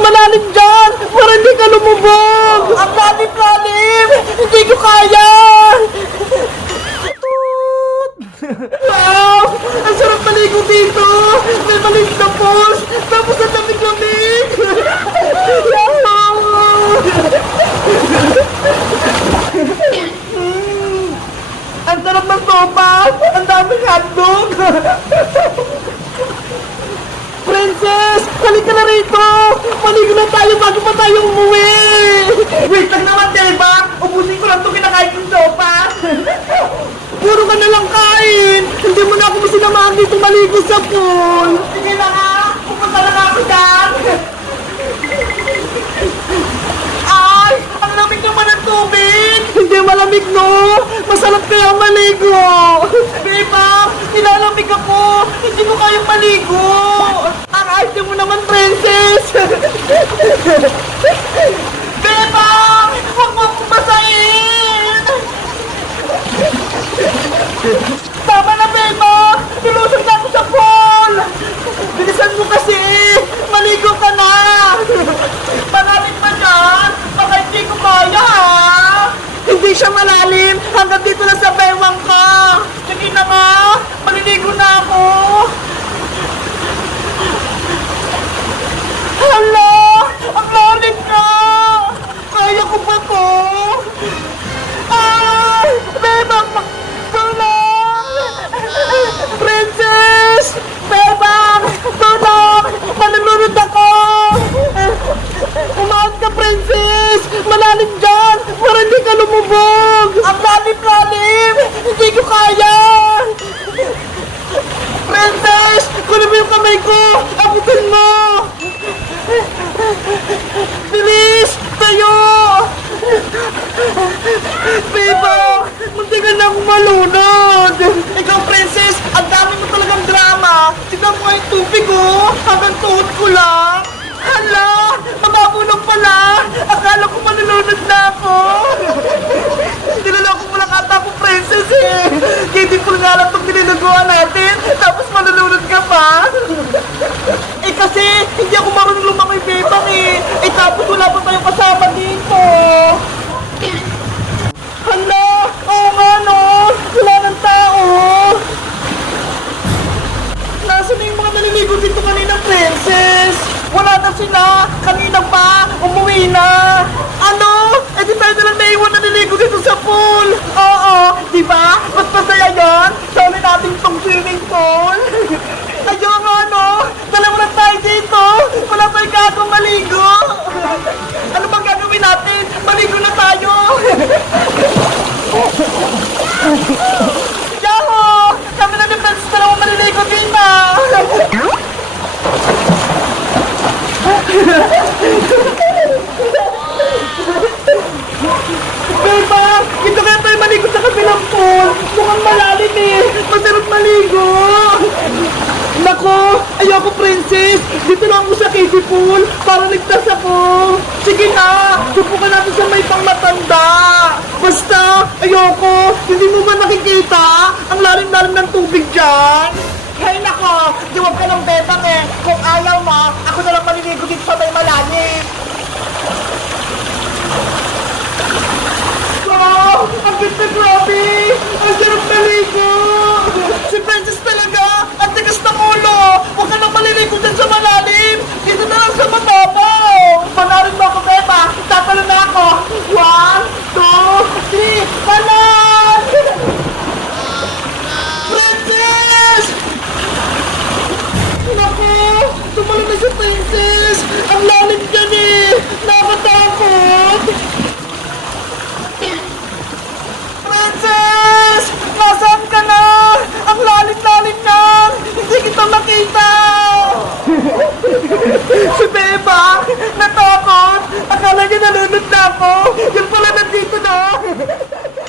malalim dyan para hindi ka lumubog. Oh, ang lalim-lalim! Hindi ko kaya! wow! Ang sarap maligo dito! May maliit na post! Tapos ang lamig-lamig! wow! ang sarap ng sopa! Ang daming hotdog! Princess! Halika na rito! Maligo na tayo bago pa tayo umuwi! Wait lang naman, Deba! Ubusin ko lang itong kinakain kong sopa! Puro ka na lang kain! Hindi mo na ako sinamahan dito maligo sa pool! Sige na nga! Pupunta na nga ako dyan! Ay! Ang lamig naman ng tubig! Hindi malamig, no? Masarap kaya maligo! Beba! Nilalamig ako! Hindi mo kayang maligo! Arte mo naman, princess! Beba! Huwag mo akong basahin! Tama na, Beba! Nilusog na ako sa pool! Bilisan mo kasi! Maligo ka na! Malalim pa dyan! Baka hindi ko kaya, ha? Hindi siya malalim! Hanggang dito na sa bewang ka! Sige na nga! Maliligo na ako! Abutin mo! Bilis! Tayo! Beba! Munti ka na akong malunod! Ikaw, princess! Ang dami mo talagang drama! Tignan mo nga yung tubig, oh! Hanggang tuhod ko lang! Hala! Mababulong pala! Akala ko malulunod na ako! Niloloko mo lang ata ako, princess, eh! Di ko nga alam itong niluluguan natin! Tapos malulunod ka pa! Kasi, hindi ako marunong lumangoy bebang eh. Eh tapos wala pa tayong kasama dito. Hala, oo nga no. Wala ng tao. Nasaan na yung mga naliligo dito kanina, princess? Wala na sila. Kanina pa. Umuwi na. Ano? Eh di tayo nalang naiwan na naliligo dito sa pool. Oo, di ba? Mas masaya yun. Sali natin tong swimming pool. Ayaw nga no. Dalawa lang tayo dito. Wala tayong gagawang maligo. Ano bang gagawin natin? Maligo na tayo. Yahoo! Kami na ni Francis dalawang maliligo dito. Beba! Dito kaya tayo maligo sa kabilang pool! Mukhang malalim eh! Masarap maligo! Nako! Ayoko, princess! Dito lang ako sa kiddie pool para ligtas ako! Sige na! Subukan natin sa may pang matanda! Ayoko! Hindi mo ba nakikita? Ang lalim-lalim ng tubig dyan! Hay nako! Di wag ka ng bebang eh! Kung ayaw mo, ako na lang maliligo dito sa may malalim! Wow! Ang ganda grabe! Ang sarap naligo! Si Princess talaga! Ang tigas ng ulo! Huwag ka nang maliligo dyan sa malalim! Dito na lang sa mababaw! Panarin mo ako, Beba! Tatalo na ako! One, two, three! Talan! Princess! Naku! Tumalo na si Princess! Ang lalim dyan eh! Nakatakot! Princess! Nasaan ka na? Ang lalim-lalim na! Hindi kita makita! si Beba! Natakot! Akala niya nalunod na ako! Yung pala nandito na!